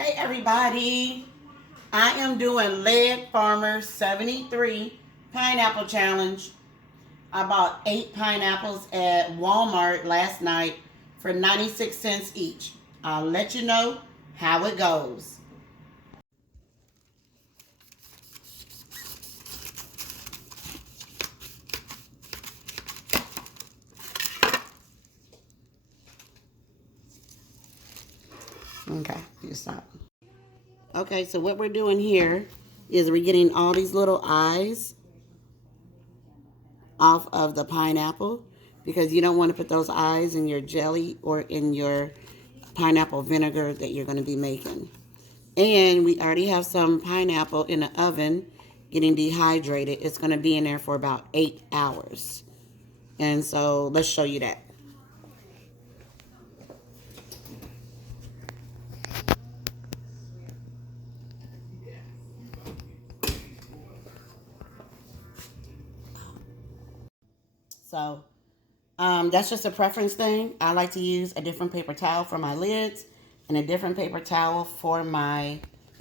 Hey everybody, I am doing Lead Farmer 73 Pineapple Challenge. I bought 8 pineapples at Walmart last night for 96 cents each. I'll let you know how it goes. Okay, you stop. Okay, so what we're doing here is we're getting all these little eyes off of the pineapple because you don't want to put those eyes in your jelly or in your pineapple vinegar that you're going to be making. And we already have some pineapple in the oven getting dehydrated. It's going to be in there for about 8 hours. And so let's show you that. So that's just a preference thing. I like to use a different paper towel for my lids and a different paper towel for my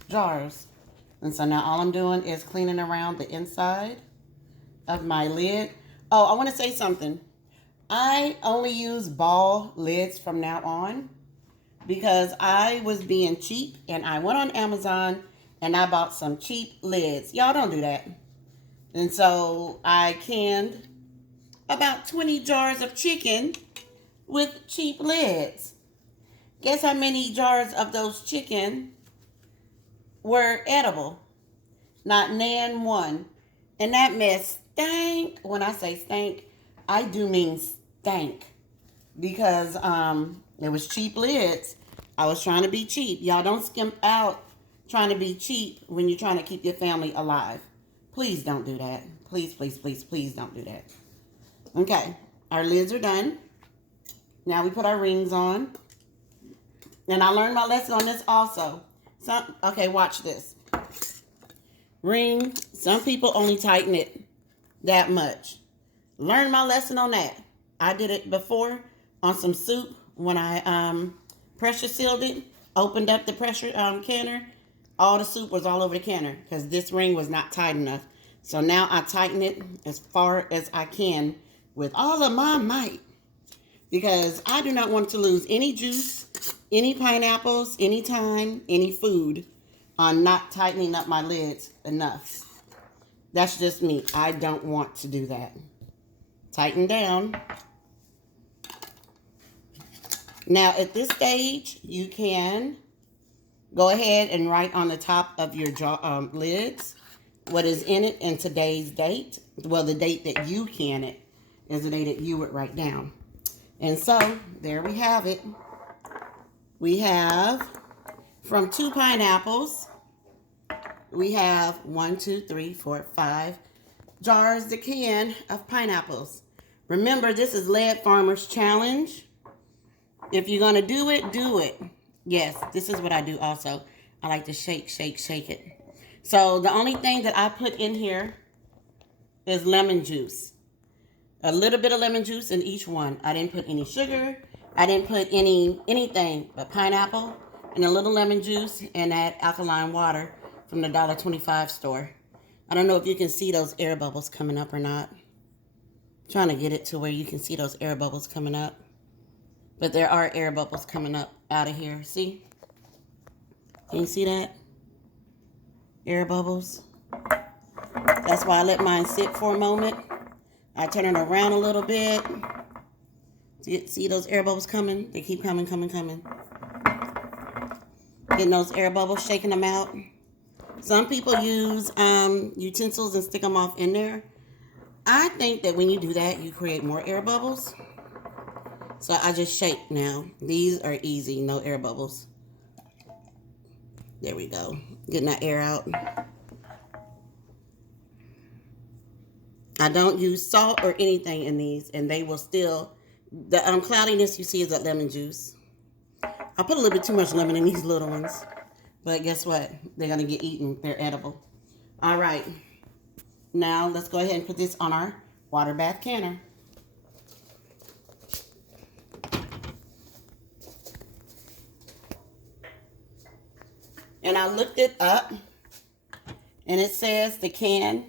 jars. And so now all I'm doing is cleaning around the inside of my lid. Oh, I want to say something. I only use ball lids from now on because I was being cheap and I went on Amazon and I bought some cheap lids. Y'all don't do that. And so I canned about 20 jars of chicken with cheap lids. Guess how many jars of those chicken were edible? Not nan one. And that mess stank. When I say stank, I do mean stank. Because it was cheap lids. I was trying to be cheap. Y'all don't skimp out trying to be cheap when you're trying to keep your family alive. Please don't do that. Please, please, please, please don't do that. Okay, our lids are done. Now we put our rings on. And I learned my lesson on this also. Okay, watch this. Ring, some people only tighten it that much. Learned my lesson on that. I did it before on some soup when I pressure sealed it, opened up the pressure canner. All the soup was all over the canner because this ring was not tight enough. So now I tighten it as far as I can with all of my might because I do not want to lose any juice, any pineapples, any time, any food on not tightening up my lids enough. That's just me. I don't want to do that. Tighten down. Now at this stage, you can go ahead and write on the top of your lids what is in it and today's date. Well, the date that you can it is the date that you would write down. And so, there we have it. We have, from 2 pineapples, we have 1, 2, 3, 4, 5 jars the can of pineapples. Remember, this is Lead Farmers Challenge. If you're going to do it, do it. Yes, this is what I do also. I like to shake, shake, shake it. So the only thing that I put in here is lemon juice. A little bit of lemon juice in each one. I didn't put any sugar. I didn't put anything but pineapple and a little lemon juice and that alkaline water from the $1.25 store. I don't know if you can see those air bubbles coming up or not. I'm trying to get it to where you can see those air bubbles coming up. But there are air bubbles coming up out of here. See? Can you see that? Air bubbles. That's why I let mine sit for a moment. I turn it around a little bit. See those air bubbles coming? They keep coming, coming, coming. Getting those air bubbles, shaking them out. Some people use utensils and stick them off in there. I think that when you do that, you create more air bubbles. So I just shake now. These are easy, no air bubbles. There we go. Getting that air out. I don't use salt or anything in these, and they will still, the cloudiness you see is that lemon juice. I put a little bit too much lemon in these little ones, but guess what? They're going to get eaten. They're edible. All right. Now let's go ahead and put this on our water bath canner. And I looked it up, and it says to can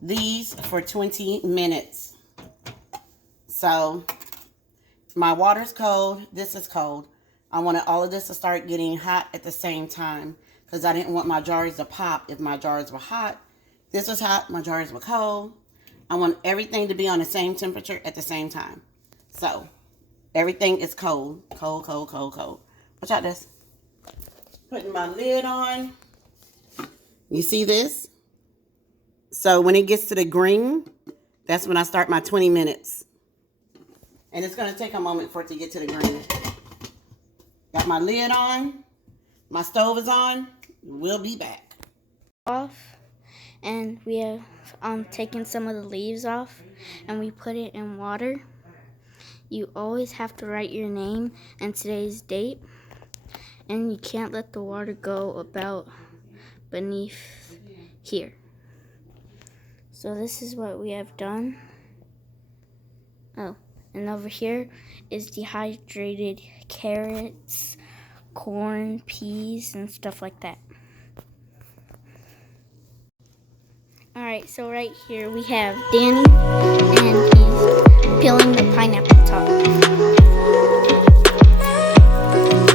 these for 20 minutes. So my water's cold. This is cold. I wanted all of this to start getting hot at the same time because I didn't want my jars to pop if my jars were hot. This was hot. My jars were cold. I want everything to be on the same temperature at the same time. So everything is cold. Cold, cold, cold, cold. Watch out this. Putting my lid on. You see this? So when it gets to the green, that's when I start my 20 minutes. And it's going to take a moment for it to get to the green. Got my lid on. My stove is on. We'll be back. Off, and we have taken some of the leaves off, and we put it in water. You always have to write your name and today's date, and you can't let the water go about beneath here. So this is what we have done. Oh, and over here is dehydrated carrots, corn, peas, and stuff like that. Alright, so right here we have Danny, and he's peeling the pineapple top.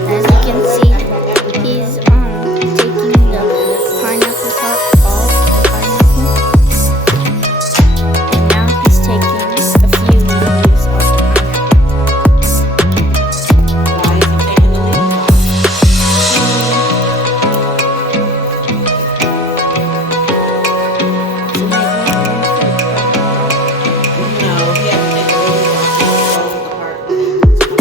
As you can see, he's taking the pineapple top off the pineapple. And now he's taking a few leaves off the Why is he taking the leaves off? to make room for the No, he has to take the leaves off. Those are the part where he needs to-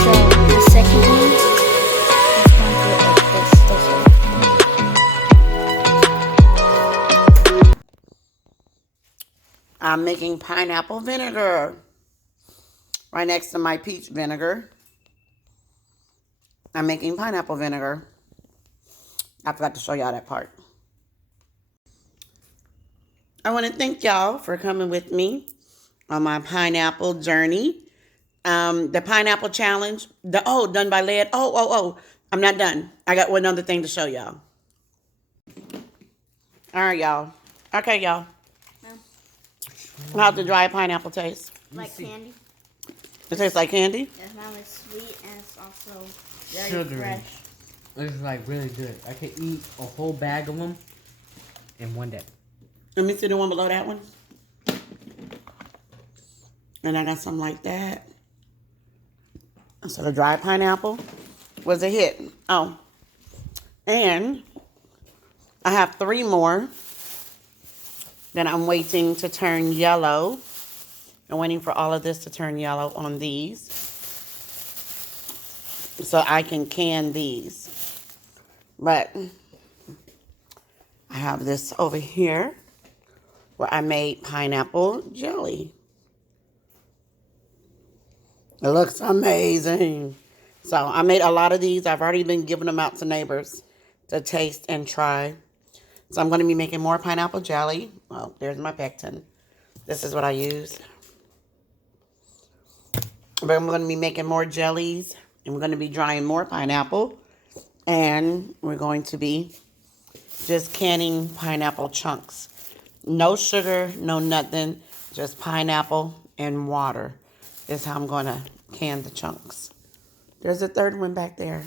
So the second one is going to look like this. I'm making pineapple vinegar right next to my peach vinegar. I'm making pineapple vinegar. I forgot to show y'all that part. I want to thank y'all for coming with me on my pineapple journey. The pineapple challenge. Done by Led. I'm not done. I got one other thing to show y'all. All right, y'all. Okay, y'all. How's the dry pineapple taste? Like candy. It tastes like candy? It's not as sweet, and it's also very Sugary. fresh. It's like really good. I could eat a whole bag of them in one day. Let me see the one below that one. And I got something like that. So the dry pineapple was a hit. Oh. And I have 3 more that I'm waiting to turn yellow. I'm waiting for all of this to turn yellow on these, so I can these. But I have this over here where I made pineapple jelly. It looks amazing. So I made a lot of these. I've already been giving them out to neighbors to taste and try. So I'm going to be making more pineapple jelly. Well, there's my pectin. This is what I use. But I'm going to be making more jellies. And we're going to be drying more pineapple. And we're going to be just canning pineapple chunks. No sugar, no nothing. Just pineapple and water is how I'm going to can the chunks. There's a third one back there.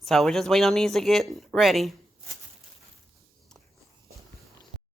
So we're just waiting on these to get ready.